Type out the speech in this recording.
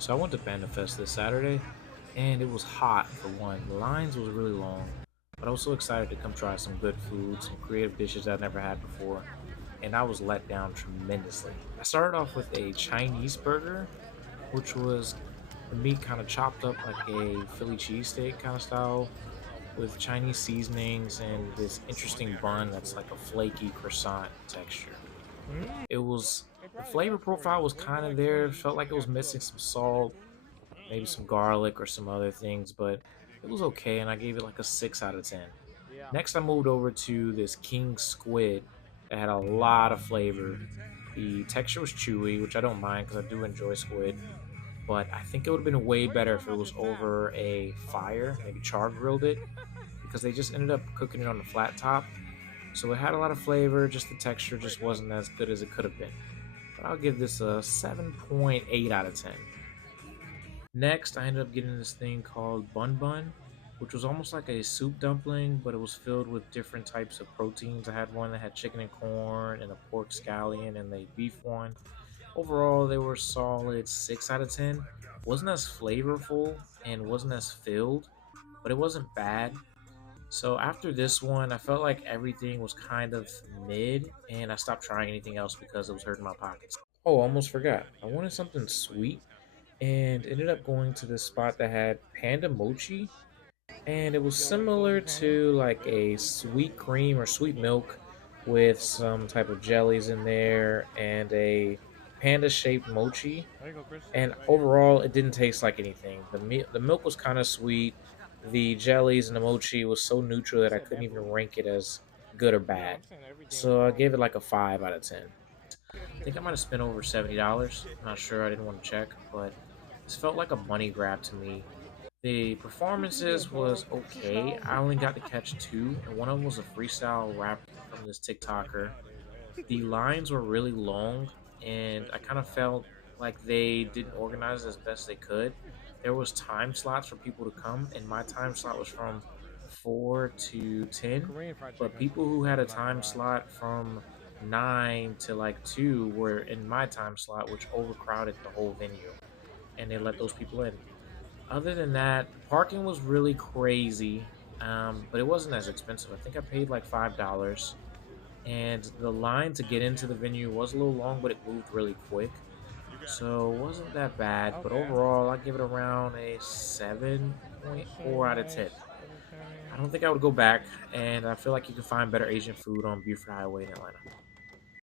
So I went to Panda Fest this Saturday, and it was hot for one. The lines was really long, but I was so excited to come try some good food, some creative dishes I'd never had before, and I was let down tremendously. I started off with a Chinese burger, which was the meat kind of chopped up like a Philly cheesesteak kind of style, with Chinese seasonings and this interesting bun that's like a flaky croissant texture. It was the flavor profile was kind of there. Felt like it was missing some salt, maybe some garlic or some other things, but it was okay, and I gave it like a 6 out of 10. Next, I moved over to this king squid that had a lot of flavor. The texture was chewy, which I don't mind because I do enjoy squid, but I think it would have been way better if it was over a fire, maybe char grilled it, because they just ended up cooking it on the flat top. So it had a lot of flavor, just the texture just wasn't as good as it could have been. But I'll give this a 7.8 out of 10. Next, I ended up getting this thing called Bun Bun, which was almost like a soup dumpling, but it was filled with different types of proteins. I had one that had chicken and corn, and a pork scallion, and a beef one. Overall, they were solid 6 out of 10. Wasn't as flavorful and wasn't as filled, but it wasn't bad. So after this one, I felt like everything was kind of mid, and I stopped trying anything else because it was hurting my pockets. Oh, almost forgot. I wanted something sweet and ended up going to this spot that had Panda mochi, and it was similar to like a sweet cream or sweet milk with some type of jellies in there and a panda shaped mochi. And overall, it didn't taste like anything. The milk was kind of sweet. The jellies and the mochi was so neutral that I couldn't even rank it as good or bad. So I gave it like a 5 out of 10. I think I might have spent over $70. I'm not sure. I didn't want to check, but this felt like a money grab to me. The performances was okay. I only got to catch two, and one of them was a freestyle rap from this TikToker. The lines were really long, and I kind of felt like they didn't organize as best they could. There was time slots for people to come, and my time slot was from 4 to 10. But people who had a time slot from 9 to like 2 were in my time slot, which overcrowded the whole venue, and they let those people in. Other than that, the parking was really crazy, but it wasn't as expensive. I think I paid like $5, and the line to get into the venue was a little long, but it moved really quick. So it wasn't that bad, but overall, I give it around a 7.4 out of 10. I don't think I would go back, and I feel like you can find better Asian food on Buford Highway in Atlanta.